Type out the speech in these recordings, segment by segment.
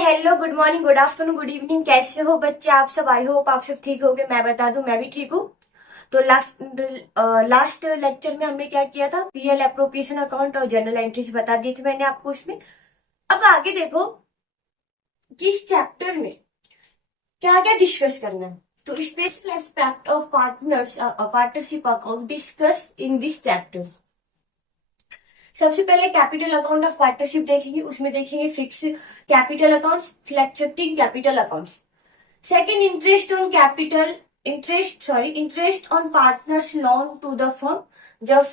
Hello, good morning, good afternoon, good evening. कैसे हो बच्चे आप सब? आई होप आप सब ठीक होगे। मैं बता दूं, मैं भी ठीक हूँ। तो लास्ट लेक्चर में हमने क्या किया था? पीएल एप्रोप्रिएशन अकाउंट और जनरल एंट्रीज बता दी थी मैंने आपको उसमें। अब आगे देखो कि इस चैप्टर में क्या क्या डिस्कस करना है। तो special aspect of partnership account discuss in this chapter. सबसे पहले कैपिटल अकाउंट ऑफ पार्टनरशिप देखेंगे, उसमें देखेंगे fix capital accounts, fluctuating capital accounts. Second, interest on partners loan to the firm. जब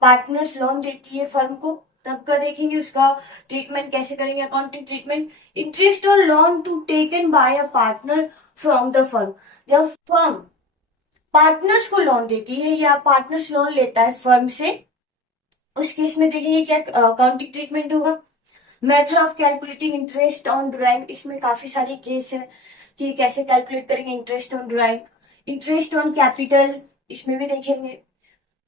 पार्टनर्स लोन देती है फर्म को तब का देखेंगे उसका ट्रीटमेंट कैसे करेंगे, accounting treatment. Interest on loan to taken by a partner from the firm. जब फर्म पार्टनर्स को लोन देती है या पार्टनर्स लोन लेता है फर्म से, उस केस में देखेंगे क्या अकाउंटिंग ट्रीटमेंट होगा। Method of calculating interest on drawing, इसमें काफी सारी केस है कि कैसे कैलकुलेट करेंगे interest on drawing. Interest on capital, इसमें भी देखेंगे।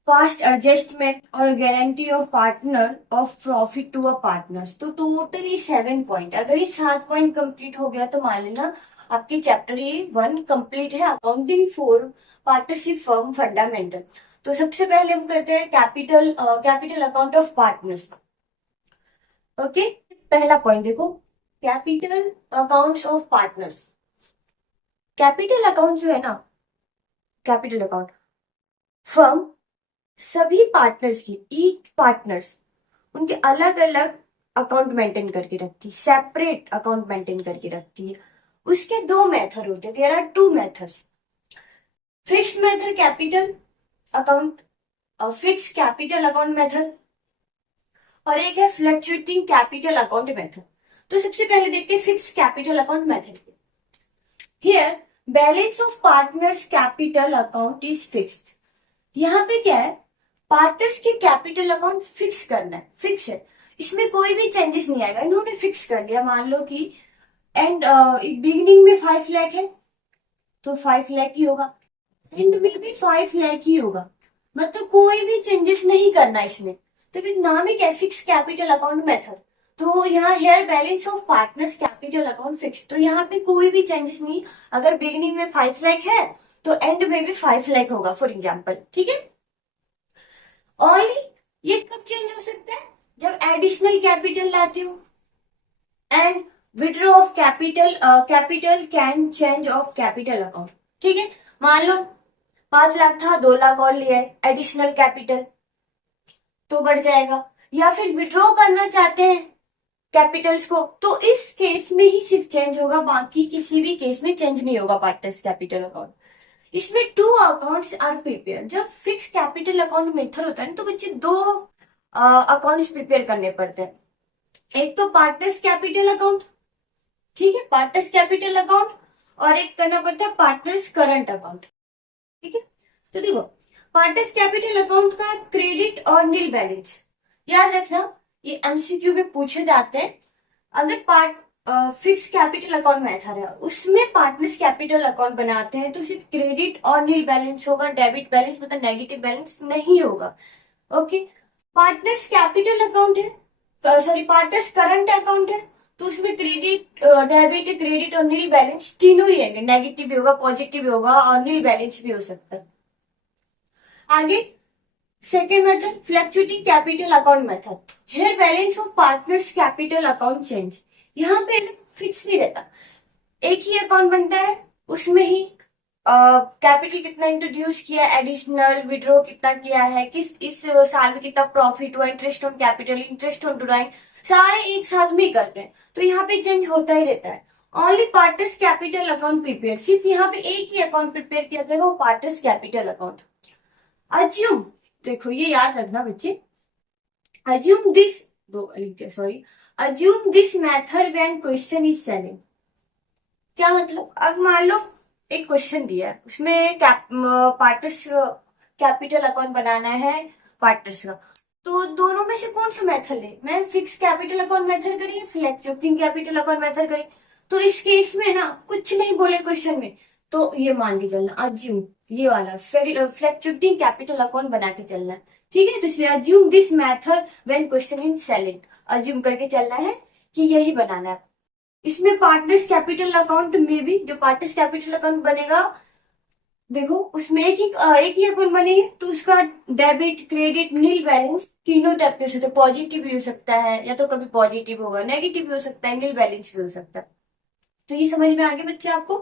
फास्ट एडजस्टमेंट और guarantee of partner of profit to a partners. तो टोटली 7 पॉइंट। अगर ये 7 पॉइंट कंप्लीट हो गया तो मान लेना आपकी चैप्टर ये 1 कंप्लीट है, accounting for partnership firm fundamental. तो सबसे पहले हम करते हैं capital account of partners. Okay, पहला पॉइंट देखो, capital accounts of partners. Capital account जो है ना, कैपिटल अकाउंट फर्म सभी पार्टनर्स की, ईच पार्टनर्स उनके अलग अलग अकाउंट मेंटेन करके रखती है, सेपरेट अकाउंट मेंटेन करके रखती है। उसके दो मेथड होते हैं, there are 2 methods. Fixed method capital account, fix capital account method, और एक है फ्लक्चुएटिंग कैपिटल अकाउंट मेथड। तो सबसे पहले देखते हैं fix capital account method. Here balance of partners capital account is fixed. यहाँ पे क्या है, पार्टनर्स के कैपिटल अकाउंट फिक्स करना है, फिक्स है, इसमें कोई भी चेंजेस नहीं आएगा। इन्होंने फिक्स कर लिया, मान लो कि एंड बिगिनिंग में 5 लाख है तो 5 लाख ही होगा, एंड में भी 5 लाख ही होगा, मतलब कोई भी चेंजेस नहीं करना इसमें। तो फिर नाम ही क्या, फिक्स कैपिटल अकाउंट मेथड। तो यहाँ here balance of partners capital account fix, तो यहाँ पे कोई भी चेंजेस नहीं। अगर बिगिनिंग में 5 लाख है तो एंड में भी 5 लाख होगा फॉर एग्जाम्पल, ठीक है। ओनली ये कब चेंज हो सकता है, जब एडिशनल कैपिटल लाते हो। And withdraw of capital can change of capital account, ठीक है। मान लो 5 लाख था, 2 लाख और लिया है एडिशनल कैपिटल, तो बढ़ जाएगा। या फिर विड्रॉ करना चाहते हैं कैपिटल्स को, तो इस केस में ही सिर्फ चेंज होगा, बाकी किसी भी केस में चेंज नहीं होगा पार्टनर्स कैपिटल अकाउंट। इसमें 2 अकाउंट्स आर प्रिपेयर। जब फिक्स कैपिटल अकाउंट मेथड होता है ना, तो बच्चे 2 अकाउंट्स प्रिपेयर करने पड़ते हैं। एक तो पार्टनर्स कैपिटल अकाउंट, ठीक है, पार्टनर्स कैपिटल अकाउंट, और एक करना पड़ता है पार्टनर्स करंट अकाउंट, ठीक है। तो देखो, पार्टनर्स कैपिटल अकाउंट का क्रेडिट और नील बैलेंस याद रखना, ये एमसीक्यू में पूछे जाते हैं। अगर फिक्स कैपिटल अकाउंट मेथड है उसमें पार्टनर्स कैपिटल अकाउंट बनाते हैं तो सिर्फ क्रेडिट और नील बैलेंस होगा, डेबिट बैलेंस मतलब नेगेटिव बैलेंस नहीं होगा। ओके, पार्टनर्स कैपिटल अकाउंट है, सॉरी पार्टनर्स करंट अकाउंट है, तो उसमें डेबिट, क्रेडिट और नील बैलेंस तीनों ही रहेंगे, नेगेटिव भी होगा, पॉजिटिव भी होगा और नील बैलेंस भी हो सकता है। आगे second method, fluctuating capital account method. Here balance of partners capital account change. यहाँ पे फिक्स नहीं रहता, एक ही अकाउंट बनता है, उसमें ही कैपिटल कितना इंट्रोड्यूस किया, एडिशनल विड्रॉ कितना किया है, किस इस साल में कितना प्रॉफिट हुआ, interest on capital, interest on drawing, सारे एक साथ में करते हैं, तो यहाँ पे चेंज होता ही रहता है। Only partners capital account prepare, सिर्फ यहाँ पे एक ही अकाउंट प्रिपेयर किया जाएगा, वो पार्टनर्स कैपिटल अकाउंट। अज्यूम, देखो ये याद रखना बच्चे, assume this assume this method when question is selling. क्या मतलब, अब मान लो एक क्वेश्चन दिया है, उसमें पार्टनर्स कैपिटल अकाउंट बनाना है पार्टनर्स का, तो दोनों में से कौन सा मेथड ले, मैं फिक्स कैपिटल अकाउंट मेथड करी, फ्लक्चुएटिंग कैपिटल अकाउंट मेथड करी। तो इस केस में ना कुछ नहीं बोले क्वेश्चन में, तो ये मान के चलना अज्यूम, ये वाला फ्लक्चुएटिंग कैपिटल अकाउंट बना के चलना है, ठीक है। तो इसलिए assume this method when question in selling, assume करके चलना है कि यही बनाना है। इसमें पार्टनर्स कैपिटल अकाउंट में भी जो पार्टनर्स कैपिटल अकाउंट बनेगा, देखो उसमें एक ही अकाउंट बनेगी, तो उसका डेबिट क्रेडिट नील बैलेंस तीनों टाइप के हो सकते हैं। पॉजिटिव भी हो सकता है, या तो कभी पॉजिटिव होगा, नेगेटिव भी हो सकता है, नील बैलेंस भी हो सकता है। तो ये समझ में आ गया बच्चे आपको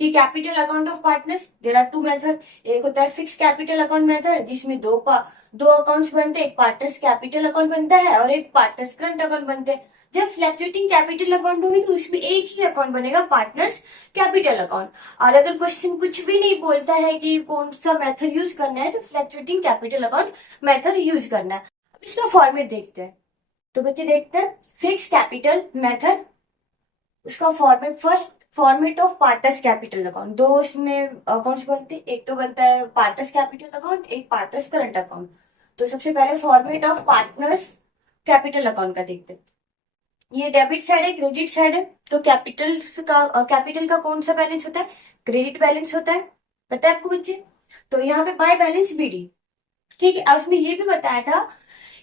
कि capital account of partners there are two method. एक होता है फिक्स कैपिटल अकाउंट मेथड, जिसमें दो अकाउंट्स बनते हैं, एक पार्टनर्स कैपिटल अकाउंट बनता है और एक पार्टनर्स करंट अकाउंट बनते हैं। जब फ्लक्चुएटिंग कैपिटल अकाउंट होगी तो उसमें एक ही अकाउंट बनेगा, पार्टनर्स कैपिटल अकाउंट। और अगर क्वेश्चन कुछ भी नहीं बोलता है कि कौन सा मेथड यूज करना है, तो fluctuating capital account method use करना है। अब इसका फॉर्मेट देखते हैं। तो बच्चे देखते हैं फिक्स कैपिटल मेथड, उसका format of partners capital account. दो उसमें अकाउंट्स बनते हैं, एक तो बनता है पार्टनर्स कैपिटल अकाउंट, एक पार्टनर्स करंट अकाउंट। तो सबसे पहले format of partners capital account का देखते हैं। ये डेबिट साइड है, क्रेडिट साइड है। तो कैपिटल का कौन सा बैलेंस होता है? क्रेडिट बैलेंस होता है, पता है आपको बच्चे? तो यहाँ पे बाय बैलेंस बीडी, ठीक है। और उसमें ये भी बताया था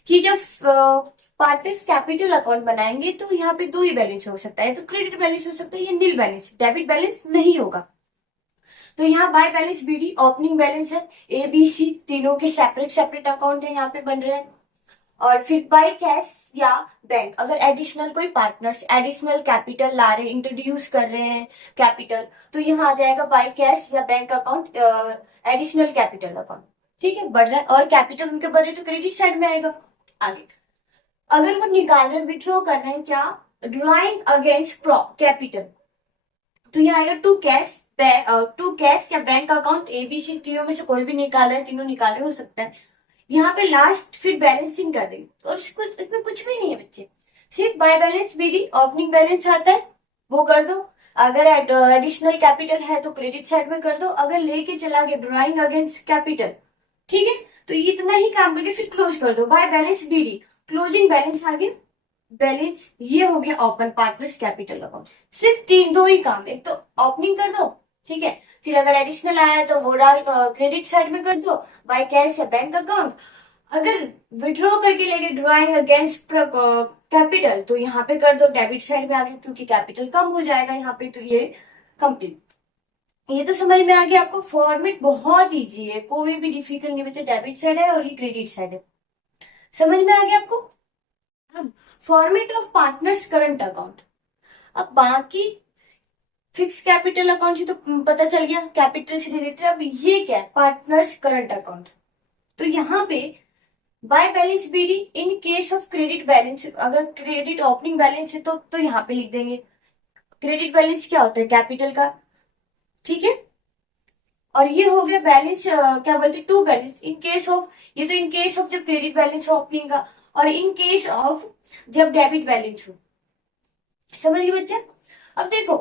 कि जब पार्टनर्स कैपिटल अकाउंट बनाएंगे तो यहाँ पे दो ही बैलेंस हो सकता है, तो क्रेडिट बैलेंस हो सकता है या नील बैलेंस, डेबिट बैलेंस नहीं होगा। तो यहाँ by balance BD opening balance है, ए बी सी तीनों के सेपरेट सेपरेट अकाउंट है यहाँ पे बन रहे हैं। और फिर बाय कैश या बैंक, अगर एडिशनल कोई पार्टनर्स एडिशनल कैपिटल ला रहे हैं, इंट्रोड्यूस कर रहे हैं कैपिटल, तो यहाँ आ जाएगा बाय कैश या bank account additional capital account, ठीक है। बढ़ रहा है और कैपिटल उनके बढ़ रहे तो क्रेडिट साइड में आएगा। आगे अगर वो निकाल रहे विथड्रॉ कर रहे हैं क्या, ड्रॉइंग अगेंस्ट कैपिटल, तो यहाँ आएगा टू कैश या बैंक अकाउंट, एबीसी तीनों में से कोई भी निकाल रहा है, तीनों निकाल रहे हो सकता है। यहाँ पे लास्ट फिर बैलेंसिंग कर देंगे, और इसमें कुछ भी नहीं है बच्चे, सिर्फ by balance BD opening balance आता है वो कर दो। अगर एडिशनल कैपिटल है तो क्रेडिट साइड में कर दो, अगर लेके चला गया ड्रॉइंग अगेंस्ट कैपिटल, ठीक है। तो ये इतना ही काम करके फिर क्लोज कर दो, by balance BD, closing balance आ गया, बैलेंस ये हो गया ओपन पार्टनर्स कैपिटल अकाउंट। सिर्फ दो ही काम, एक तो ओपनिंग कर दो, ठीक है, फिर अगर एडिशनल आया है तो वो डाल क्रेडिट साइड में कर दो, बाय कैश या बैंक अकाउंट। अगर विड्रॉ करके लेके ड्रॉइंग अगेंस्ट कैपिटल, तो यहाँ पे कर दो डेबिट साइड में आ गया, क्योंकि कैपिटल कम हो जाएगा यहाँ पे। तो ये कंप्लीट, ये तो समझ में आ गया आपको। फॉर्मेट बहुत इजी है, कोई भी डिफिकल्ट नहीं बच्चे, डेबिट साइड है और ये क्रेडिट साइड है, समझ में आ गया आपको। अब format of partners current account, अब बाकी फिक्स कैपिटल अकाउंट से तो पता चल गया, कैपिटल से रिलेटेड। अब ये क्या है, पार्टनर्स करंट अकाउंट। तो यहाँ पे by balance BD in case of credit balance, अगर क्रेडिट ओपनिंग बैलेंस है तो यहाँ पे लिख देंगे। क्रेडिट बैलेंस क्या होता है, कैपिटल का, ठीक है। और ये हो गया बैलेंस क्या बोलते हैं, to balance in case of, ये तो इन केस ऑफ जब क्रेडिट बैलेंस हो ओपनिंग का, और इन केस ऑफ जब डेबिट बैलेंस हो, समझ गए बच्चे। अब देखो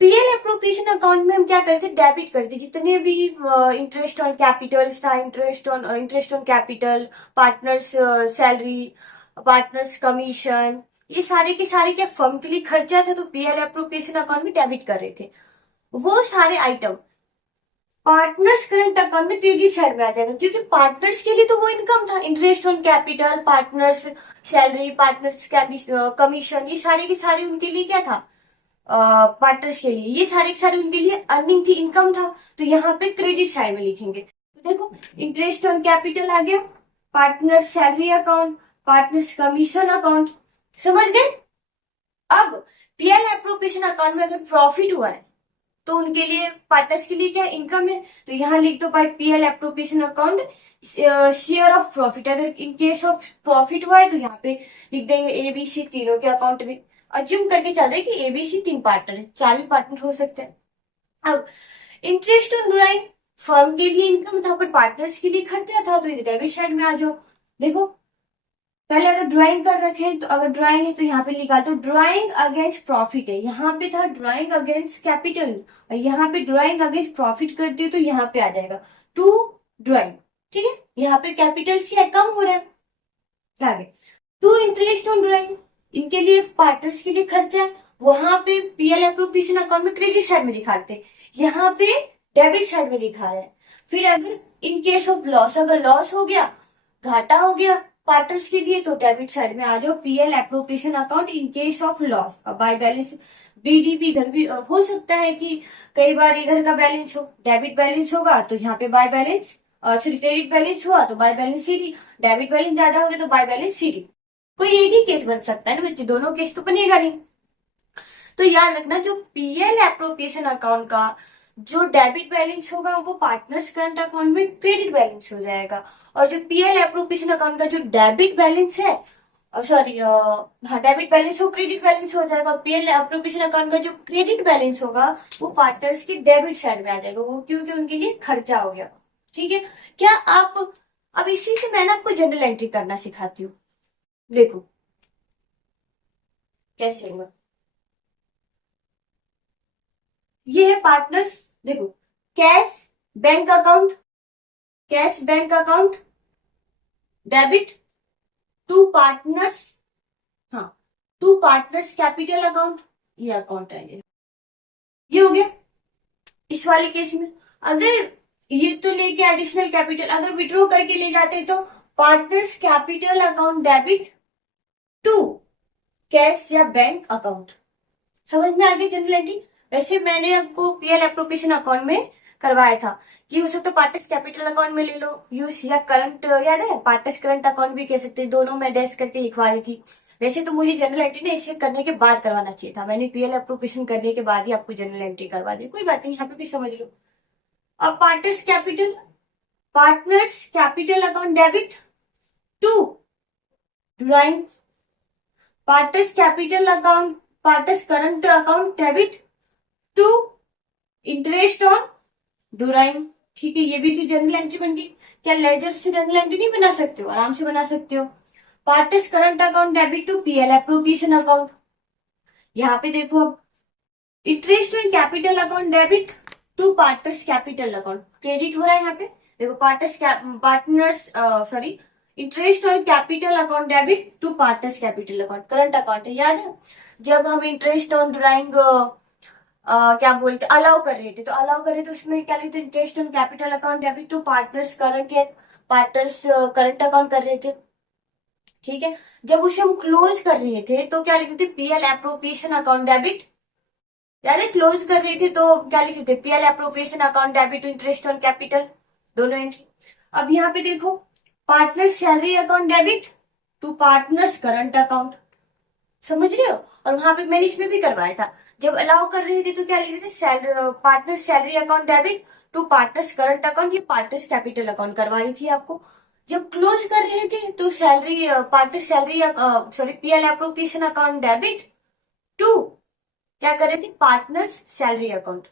पीएल एप्रोप्रिएशन अकाउंट में हम क्या करते हैं, डेबिट करते, जितने भी इंटरेस्ट ऑन कैपिटल था, interest on capital, partners salary, partners commission, ये सारे के सारे क्या फर्म के लिए खर्चा था, तो पीएल एप्रोप्रिएशन अकाउंट में डेबिट कर रहे थे। वो सारे आइटम पार्टनर्स करंट अकाउंट में क्रेडिट साइड में आ जाएगा, क्योंकि पार्टनर्स के लिए तो वो इनकम था, interest on capital, partners salary, partners commission, ये सारे के सारे उनके लिए क्या था, पार्टनर्स के लिए, ये सारे के सारे उनके लिए अर्निंग थी, इनकम था। तो यहाँ पे क्रेडिट साइड में लिखेंगे। तो देखो इंटरेस्ट ऑन कैपिटल आ गया, partners salary account, partners commission account, समझ गए। अब पीएल एप्रोप्रिएशन अकाउंट में अगर प्रॉफिट हुआ है तो उनके लिए, पार्टनर्स के लिए क्या इनकम है, तो यहाँ लिख दो by PL appropriation account share of profit. अगर इन केस ऑफ प्रॉफिट हुआ है तो यहाँ पे लिख देंगे एबीसी तीनों के अकाउंट में। अज्यूम करके चल रहे कि एबीसी 3 पार्टनर है, 4 भी पार्टनर हो सकते हैं। अब इंटरेस्ट ऑन ड्राइंग, फर्म के लिए इनकम था पर पार्टनर्स के लिए खर्चा था, तो डेबिट साइड में आ जाओ। देखो पहले अगर ड्राइंग कर रखे हैं, तो अगर ड्राइंग है तो यहाँ पे लिखा तो ड्राइंग अगेंस्ट प्रॉफिट है, यहाँ पे था ड्राइंग अगेंस्ट कैपिटल, और यहाँ पे ड्राइंग अगेंस्ट प्रॉफिट करती है तो यहाँ पे आ जाएगा टू ड्राइंग, ठीक है। यहाँ पे कैपिटल से कम हो रहा है। आगे टू इंटरेस्ट ऑन ड्राइंग, इनके लिए पार्टनर्स के लिए खर्चा है, वहां पे पीएल एप्रोप्रिएशन अकाउंट में क्रेडिट साइड में दिखाते हैं, यहाँ पे डेबिट साइड में दिखा रहे हैं। फिर अगर इन केस ऑफ लॉस, अगर लॉस हो गया, घाटा हो गया पार्टनर्स के लिए तो डेबिट साइड में आ जाओ, PL appropriation account in case of loss. By balance BD भी इधर भी हो सकता है कि कई बार इधर का बैलेंस हो, डेबिट बैलेंस होगा तो यहाँ पे by balance, sorry credit balance हुआ तो by balance CD, debit balance ज्यादा हो गया तो बाय बैलेंस सीडी। कोई एक ही केस बन सकता है ना बच्चे, दोनों केस तो बनेगा नहीं। तो याद रखना जो पीएल एप्रोप्रिएशन अकाउंट का जो डेबिट बैलेंस होगा वो पार्टनर्स करंट अकाउंट में क्रेडिट बैलेंस हो जाएगा, और जो पीएल एप्रोप्रिएशन अकाउंट का जो डेबिट बैलेंस है, सॉरी हाँ डेबिट बैलेंस हो क्रेडिट बैलेंस हो जाएगा। पीएल एप्रोप्रिएशन अकाउंट का जो क्रेडिट बैलेंस होगा वो पार्टनर्स के डेबिट साइड में आ जाएगा, वो क्योंकि उनके लिए खर्चा हो गया। ठीक है, क्या आप अब इसी से मैंने आपको जनरल एंट्री करना सिखाती हूँ। देखो कैसे होगा, ये है पार्टनर्स। देखो cash bank account, cash bank account debit to partners, हाँ टू पार्टनर्स कैपिटल अकाउंट, ये अकाउंट है ये हो गया। इस वाले केस में अगर ये तो लेके एडिशनल कैपिटल अगर विड्रॉ करके ले जाते तो partners capital account debit to cash या बैंक अकाउंट। समझ में आ गई जनरल एंट्री। वैसे मैंने आपको पीएल एप्रोप्रिएशन अकाउंट में करवाया था कि उसे तो पार्टनर्स कैपिटल अकाउंट में ले लो यूज, या करंट याद है पार्टनर्स करंट अकाउंट भी कह सकते हैं, दोनों में डैश करके लिखवा रही थी। वैसे तो मुझे जनरल एंट्री ने इसे करने के बाद करवाना चाहिए था, मैंने पीएल एप्रोप्रिएशन करने के बाद ही आपको जनरल एंट्री करवा दी, कोई बात नहीं यहाँ पे भी समझ लो। अब partners capital account debit to drawing, partners capital account partners current account debit to interest on drawing. ठीक है, ये भी तो जनरल एंट्री बन गई। क्या लेजर से जनरल एंट्री नहीं बना सकते हो? आराम से बना सकते हो। Partners current account debit to PL appropriation account. यहाँ पे देखो अब interest on capital account debit to partners capital account, credit हो रहा है यहाँ पे। देखो partners sorry interest on capital account debit to partners capital account, current account है याद है। जब हम इंटरेस्ट ऑन ड्राइंग क्या बोलते अलाउ कर रहे थे, तो अलाउ कर रहे थे उसमें क्या लिखते interest on capital account debit to partners current या पार्टनर्स करंट अकाउंट कर रहे थे। ठीक है, जब उसे हम क्लोज कर रहे थे तो क्या लिखते थे पीएल एप्रोप्रिएशन अकाउंट डेबिट, यानी क्लोज कर रहे थे तो क्या लिख रहे थे PL appropriation account debit to interest on capital, दोनों एंट्री। अब यहाँ पे देखो partner salary account debit to partners current account, समझ रहे हो। और वहां पे मैंने इसमें भी करवाया था, जब अलाउ कर रहे थे तो क्या लिख रहे थे partner salary account debit to partners current account, ये पार्टनर्स कैपिटल अकाउंट करवा रही थी आपको। जब क्लोज कर रहे थे तो salary partner salary sorry PL appropriation account debit to क्या कर रहे थे पार्टनर्स सैलरी अकाउंट,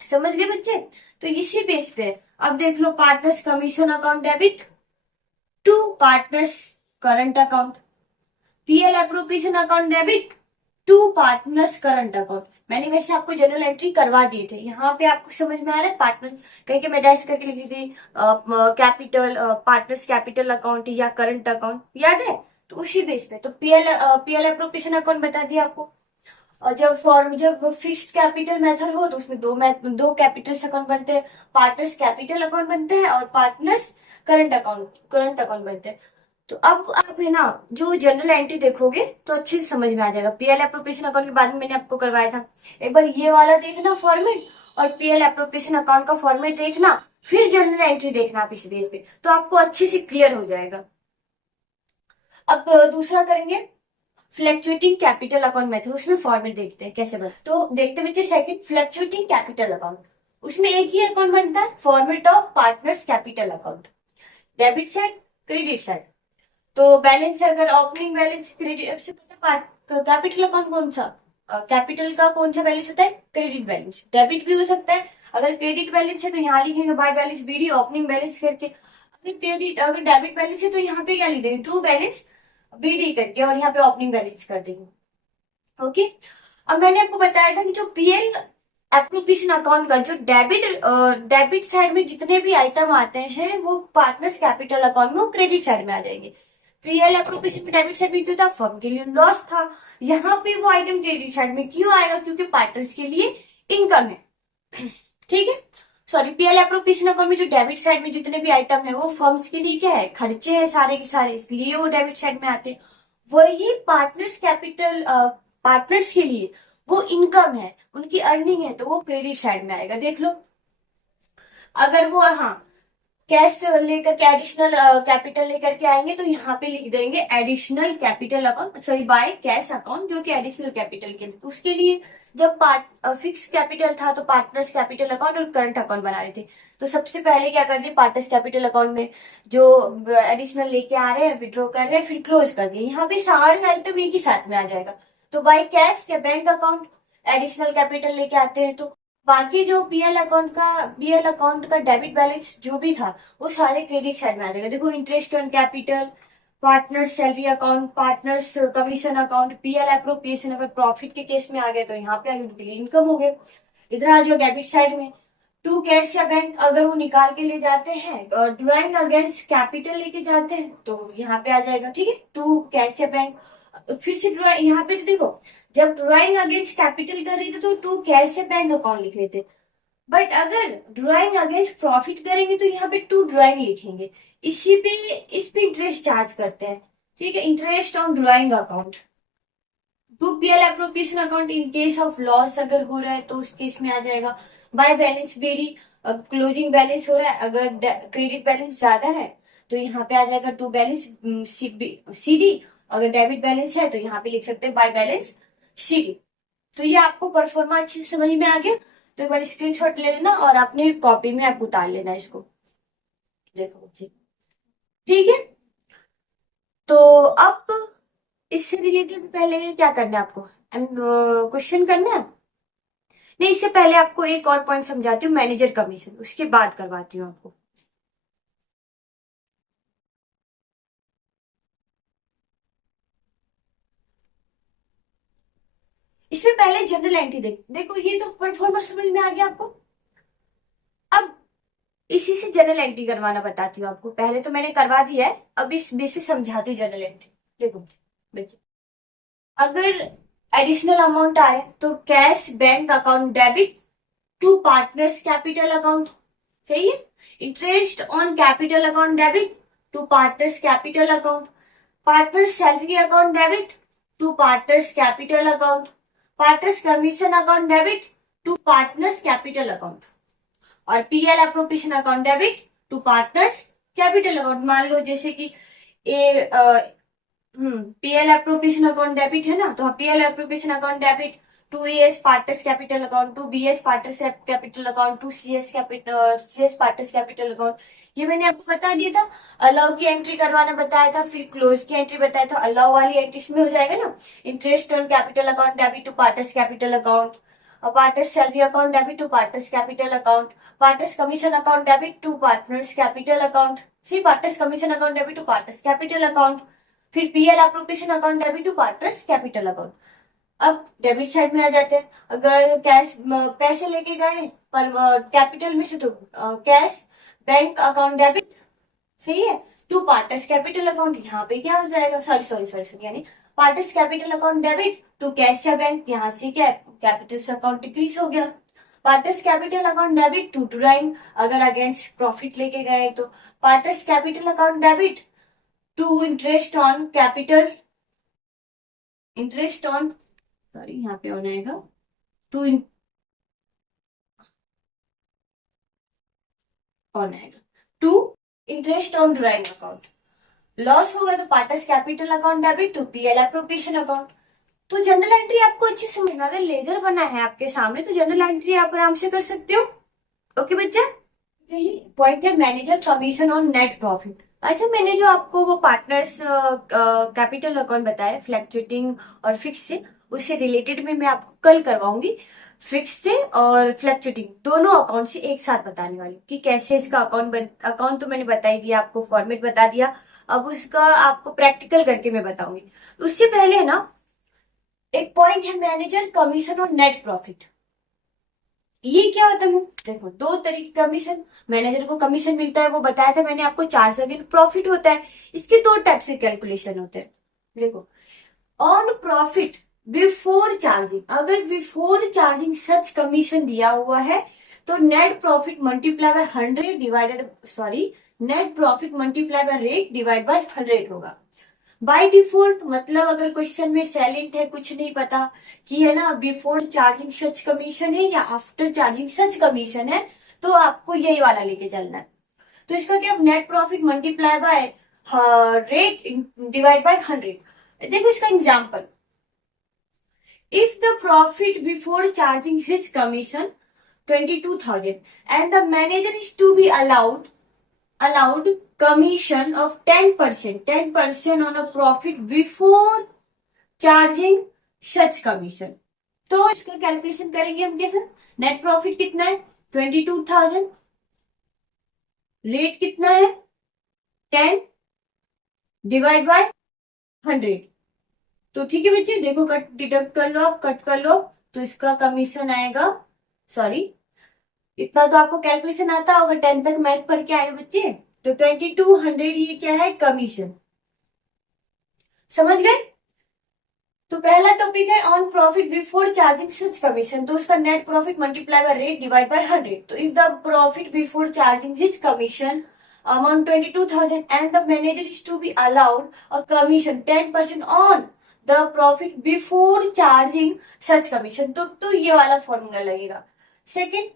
समझ गए बच्चे। तो इसी बेस पे अब देख लो partners commission account debit to partners current account, PL appropriation account debit to partners current account. मैंने वैसे आपको जनरल एंट्री करवा दिए थे, यहाँ पे आपको समझ में आ रहा है पार्टनर कहीं के मैं डैश करके लिखी थी कैपिटल पार्टनर्स कैपिटल अकाउंट या करंट अकाउंट, याद है। तो उसी बेस पे तो पीएल एप्रोप्रिएशन अकाउंट बता दिया आपको। और जब फिक्स्ड कैपिटल मेथड हो तो उसमें दो कैपिटल अकाउंट बनते हैं, पार्टनर्स कैपिटल अकाउंट बनते हैं और पार्टनर्स करंट अकाउंट बनते हैं। तो अब आप है ना जो जनरल एंट्री देखोगे तो अच्छे से समझ में आ जाएगा। पीएल एप्रोप्रिएशन अकाउंट के बाद में मैंने आपको करवाया था, एक बार ये वाला देखना फॉर्मेट और पीएल एप्रोप्रिएशन अकाउंट का फॉर्मेट देखना, फिर जनरल एंट्री देखना आप इस पेज पे, तो आपको अच्छे से क्लियर हो जाएगा। अब दूसरा करेंगे फ्लक्चुएटिंग कैपिटल अकाउंट मेथड, उसमें फॉर्मेट देखते हैं कैसे बनता है। तो देखते बच्चे सेकंड फ्लक्चुएटिंग कैपिटल अकाउंट, उसमें एक ही अकाउंट बनता है format of partners capital account, debit side credit side. तो बैलेंस अगर opening balance credit capital account कौन सा कैपिटल का कौन सा बैलेंस होता है क्रेडिट बैलेंस, डेबिट भी हो सकता है। अगर क्रेडिट बैलेंस है तो यहाँ लिखेंगे by balance BD opening balance करके, अगर डेबिट बैलेंस है तो यहाँ पे क्या लिख देंगे टू बैलेंस बीडी करके और यहाँ पे ओपनिंग बैलेंस कर देंगे। ओके, अब मैंने आपको बताया था कि जो पीएल एप्रोप्रिएशन अकाउंट का जो डेबिट साइड में जितने भी आइटम आते हैं वो पार्टनर्स कैपिटल अकाउंट में वो क्रेडिट साइड में आ जाएंगे। पीएल एप्रोप्रिएशन डेबिट साइड में क्यों था, फर्म के लिए लॉस था, यहाँ पे वो आइटम क्रेडिट साइड में क्यों आएगा, क्योंकि पार्टनर्स के लिए इनकम है। ठीक है, सॉरी, पीएल एप्रोप्रिएशन अकाउंट में जो डेबिट साइड में जितने भी आइटम है वो फर्म्स के लिए क्या है, खर्चे हैं सारे के सारे, इसलिए वो डेबिट साइड में आते हैं। वही पार्टनर्स कैपिटल, पार्टनर्स के लिए वो इनकम है, उनकी अर्निंग है, तो वो क्रेडिट साइड में आएगा। देख लो, अगर वो, हाँ, कैश लेकर के एडिशनल कैपिटल लेकर के आएंगे तो यहाँ पे लिख देंगे additional capital account, sorry by cash account, जो कि एडिशनल कैपिटल के लिए। उसके लिए जब फिक्स कैपिटल था तो पार्टनर्स कैपिटल अकाउंट और करंट अकाउंट बना रहे थे, तो सबसे पहले क्या कर दिए, पार्टनर्स कैपिटल अकाउंट में जो एडिशनल लेके आ रहे हैं, विड्रॉ कर रहे हैं, फिर क्लोज कर दिए। यहाँ पे सारे आइटम एक ही साथ में आ जाएगा। तो बाय कैश या बैंक अकाउंट एडिशनल कैपिटल लेके आते हैं, तो बाकी जो बीएल अकाउंट का डेबिट बैलेंस जो भी था वो सारे क्रेडिट साइड में आ जाएगा। देखो, interest on capital, partner salary account, partners commission account, PL appropriation, अगर प्रॉफिट के केस में आ गए तो यहाँ पे आगे उनके लिए इनकम हो गए। इधर आ जाओ डेबिट साइड में, टू कैश या बैंक अगर वो निकाल के ले जाते हैं और ड्रॉइंग अगेंस्ट कैपिटल लेके जाते हैं तो यहाँ पे आ जाएगा। ठीक है, टू कैश या बैंक। फिर से ड्रॉइंग, यहाँ पे तो देखो, जब ड्रॉइंग अगेंस्ट कैपिटल कर रहे थे तो टू कैश या बैंक अकाउंट लिख रहे थे, बट अगर ड्रॉइंग अगेंस्ट प्रॉफिट करेंगे तो यहाँ पे टू ड्रॉइंग लिखेंगे। इस पे इंटरेस्ट चार्ज करते हैं। ठीक है, interest on drawing account, to PL appropriation account in case of loss अगर हो रहा है तो उस केस में आ जाएगा। बाय बैलेंस बेरी, क्लोजिंग बैलेंस हो रहा है, अगर क्रेडिट बैलेंस ज्यादा है तो यहाँ पे आ जाएगा टू बैलेंस सीडी, अगर डेबिट बैलेंस है तो यहाँ पे लिख सकते हैं बाय बैलेंस सीडी। तो ये आपको परफॉर्मा अच्छे से समझ में आ गया, तो एक बार स्क्रीनशॉट ले लेना और अपने कॉपी में आप उतार लेना इसको। देखो बच्चे, ठीक है। तो अब इससे रिलेटेड पहले क्या करना है आपको, क्वेश्चन करना है। नहीं, इससे पहले आपको एक और पॉइंट समझाती हूँ, मैनेजर कमीशन, उसके बाद करवाती हूँ आपको। इसमें पहले जनरल एंट्री देखो, ये तो परफॉर्मेंस समझ में आ गया आपको। अब इसी से जनरल एंट्री करवाना बताती हूँ आपको। पहले तो मैंने करवा दिया है, अब इस बेस पे समझाती हूँ जनरल एंट्री। देखो देखिए, अगर एडिशनल अमाउंट आए तो cash bank account debit to partners capital account, सही है। Interest on capital account debit to partners capital account, partners salary account debit to partners capital account, partners commission account debit to partners capital account, और PL appropriation account debit to partners capital account. मान लो जैसे कि A PL appropriation account debit है ना, तो PL appropriation account debit to S partners capital account, to BS partners capital account, to CS partners capital account. ये मैंने आपको बता दिया था। अलाउ की एंट्री करवाना बताया था, फिर क्लोज की एंट्री बताया था। अलाउ वाली एंट्री में हो जाएगा ना, interest on capital account debit to partners capital account, partners salary account debit to partners capital account, partners commission account debit to partners capital account, C partners commission account debit to partners capital account, फिर PL appropriation account debit to partners capital account. अब debit side में आ जाते हैं, अगर cash पैसे लेके गए पर कैपिटल में से तो कैश बैंक अकाउंट डेबिट, सही है, टू पार्टनर्स कैपिटल अकाउंट। यहाँ पे क्या हो जाएगा, सॉरी यानी partners capital account debit to cash या बैंक, यहाँ से क्या कैपिटल अकाउंट डिक्रीज हो गया। Partners capital account debit to drawing, अगर अगेंस्ट प्रॉफिट लेके गए तो partners capital account debit to interest on capital, interest on, sorry यहाँ पे होना आएगा टू ऑन आएगा to interest on drawing account. Loss होगा तो partners capital account debit to PL appropriation account. तो जनरल एंट्री आपको अच्छे से समझना, अगर लेजर बना है आपके सामने तो जनरल एंट्री आप आराम से कर सकते हो। ओके बच्चा, पॉइंट है manager commission on net profit. अच्छा, मैंने जो आपको वो पार्टनर्स कैपिटल अकाउंट बताया फ्लैक्चुएटिंग और फिक्स से, उससे रिलेटेड में मैं आपको कल करवाऊंगी। फिक्स से और फ्लैक्चुएटिंग दोनों अकाउंट से एक साथ बताने वाली कि कैसे इसका अकाउंट तो मैंने बता ही दिया आपको, फॉर्मेट बता दिया। अब उसका आपको प्रैक्टिकल करके मैं बताऊंगी। उससे पहले है ना, एक पॉइंट है मैनेजर कमीशन और नेट प्रॉफिट। ये क्या होता है, देखो दो तरीके कमीशन, मैनेजर को कमीशन मिलता है वो बताया था मैंने आपको, 4 सेकंड प्रॉफिट होता है। इसके दो टाइप से कैलकुलेशन होते हैं। देखो, ऑन प्रॉफिट बिफोर चार्जिंग, अगर बिफोर चार्जिंग सच कमीशन दिया हुआ है तो net profit multiply bye 100 divided net profit multiply by rate divide by 100 होगा। बाय डिफॉल्ट मतलब अगर क्वेश्चन में सैलेंट है, कुछ नहीं पता कि है ना बिफोर चार्जिंग सच कमीशन है या आफ्टर चार्जिंग सच कमीशन है, तो आपको यही वाला लेके चलना है। तो इसका क्या, net profit multiply by rate divide by 100। देखो इसका example, if the profit before charging his commission 22,000 and the manager is to be allowed commission of 10% on a profit before charging such commission। तो इसका calculation करेंगे हम कैसे, net profit कितना है 22,000, rate कितना है 10 डिवाइड बाय 100। तो ठीक है बच्चे, देखो कट डिडक्ट कर लो, आप कट कर लो, तो इसका कमीशन आएगा, सॉरी इतना तो आपको कैलकुलेशन आता होगा, 10 तक मैथ पढ़ के आए बच्चे। तो 2200 ये क्या है, कमीशन, समझ गए। तो पहला टॉपिक है on profit before charging such commission, तो उसका net profit multiply by rate divide by 100। तो if the profit before charging his commission amount 22,000 and the manager is to be allowed a commission 10% on the profit before charging such commission, तो ये वाला formula लगेगा। Second,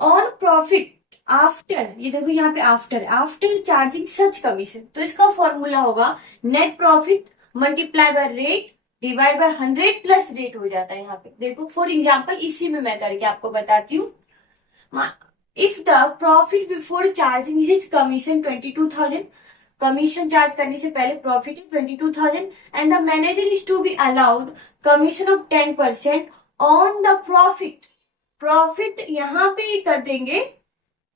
on profit after, ये देखो यहाँ पे after charging such commission, तो इसका फॉर्मूला होगा net profit multiply by rate divide by 100 plus rate हो जाता है यहाँ पे। देखो फॉर एग्जाम्पल इसी में मैं करके आपको बताती हूँ। If the profit before charging his commission 22,000, commission charge करने से पहले प्रॉफिट है 22,000 and the manager is to be allowed commission of 10% on the profit यहाँ पे कर देंगे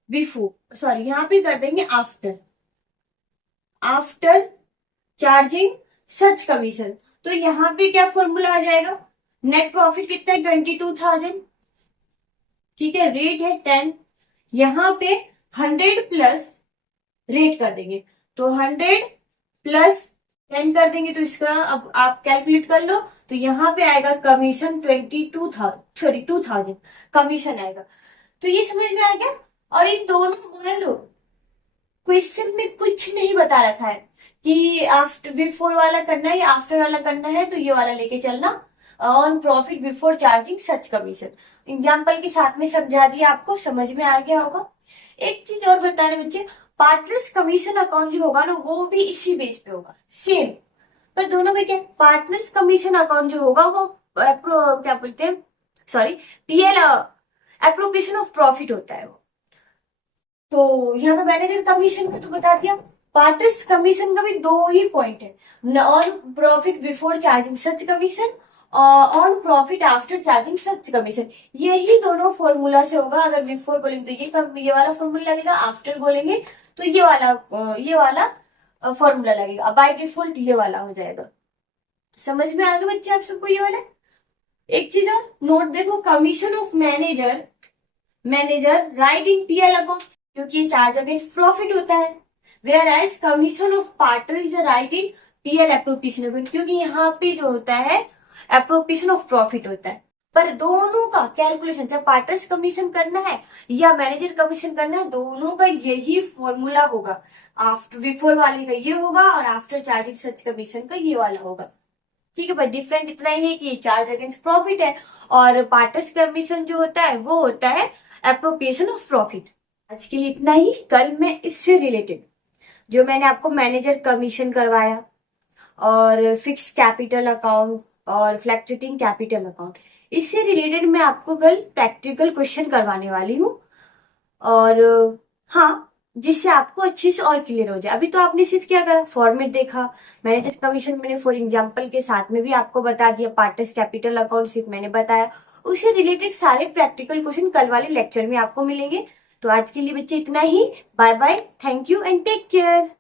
बिफोर, सॉरी यहाँ पे कर देंगे आफ्टर चार्जिंग सच कमीशन। तो यहाँ पे क्या फॉर्मूला आ जाएगा, नेट प्रॉफिट कितना है 22,000, ठीक है, रेट है 10, यहाँ पे 100 प्लस रेट कर देंगे, तो 100 प्लस 10 कर देंगे, तो इसका अब आप कैलकुलेट कर लो, तो यहाँ पे आएगा कमीशन 2,000 कमीशन आएगा। तो ये समझ में आ गया। और इन दोनों मान लो क्वेश्चन में कुछ नहीं बता रखा है कि आफ्टर बिफोर वाला करना है या आफ्टर वाला करना है, तो ये वाला लेके चलना, on profit before charging such commission. Example के साथ में समझा दिया, आपको समझ में आ गया होगा। एक चीज और बता रहे बच्चे, पार्टनर्स कमीशन अकाउंट जो होगा ना, वो भी इसी बेस पे होगा सेम, पर दोनों में क्या, पार्टनर्स कमीशन अकाउंट जो होगा वो क्या बोलते हैं, sorry PL appropriation of profit होता है वो। तो यहाँ पे मैनेजर कमीशन का तो बता दिया, पार्टनर्स कमीशन का भी दो ही पॉइंट है, on profit before charging such commission, on profit after charging such commission. यही दोनों फॉर्मूला से होगा। अगर बिफोर बोलेंगे तो ये वाला फॉर्मूला लगेगा, आफ्टर बोलेंगे तो ये वाला फॉर्मूला लगेगा, बाय डिफॉल्ट ये वाला हो जाएगा। समझ में आ गया बच्चे आप सबको ये वाला। एक चीज और नोट देखो, commission of manager write in PL account, क्योंकि ये चार्ज अगेंस्ट प्रॉफिट होता है, whereas commission of partner is write in PL appropriation account, क्योंकि यहाँ पे जो होता है एप्रोप्रिएशन ऑफ प्रॉफिट होता है। पर दोनों का कैलकुलेशन, चाहे पार्टनर्स कमीशन करना है या मैनेजर कमीशन करना है, दोनों का यही फॉर्मूला होगा। आफ्टर बिफोर वाले का ये होगा और आफ्टर चार्जिंग सच कमीशन का ये वाला होगा। ठीक है भाई, डिफरेंट इतना ही है कि चार्ज अगेंस्ट प्रॉफिट है और पार्टनर्स कमीशन जो होता है वो होता है एप्रोप्रिएशन ऑफ प्रॉफिट। आज के लिए इतना ही। कल मैं इससे रिलेटेड जो मैंने आपको मैनेजर कमीशन करवाया और फिक्स कैपिटल अकाउंट और फ्लक्चुएटिंग कैपिटल अकाउंट, इससे रिलेटेड मैं आपको कल प्रैक्टिकल क्वेश्चन करवाने वाली हूँ, और हाँ, जिससे आपको अच्छे से और क्लियर हो जाए। अभी तो आपने सिर्फ क्या करा, फॉर्मेट देखा, मैनेजर कमीशन मैंने फॉर एग्जांपल के साथ में भी आपको बता दिया, पार्टनर्स कैपिटल अकाउंट सिर्फ मैंने बताया, उससे रिलेटेड सारे प्रैक्टिकल क्वेश्चन कल वाले लेक्चर में आपको मिलेंगे। तो आज के लिए बच्चे इतना ही। Bye bye, thank you and take care.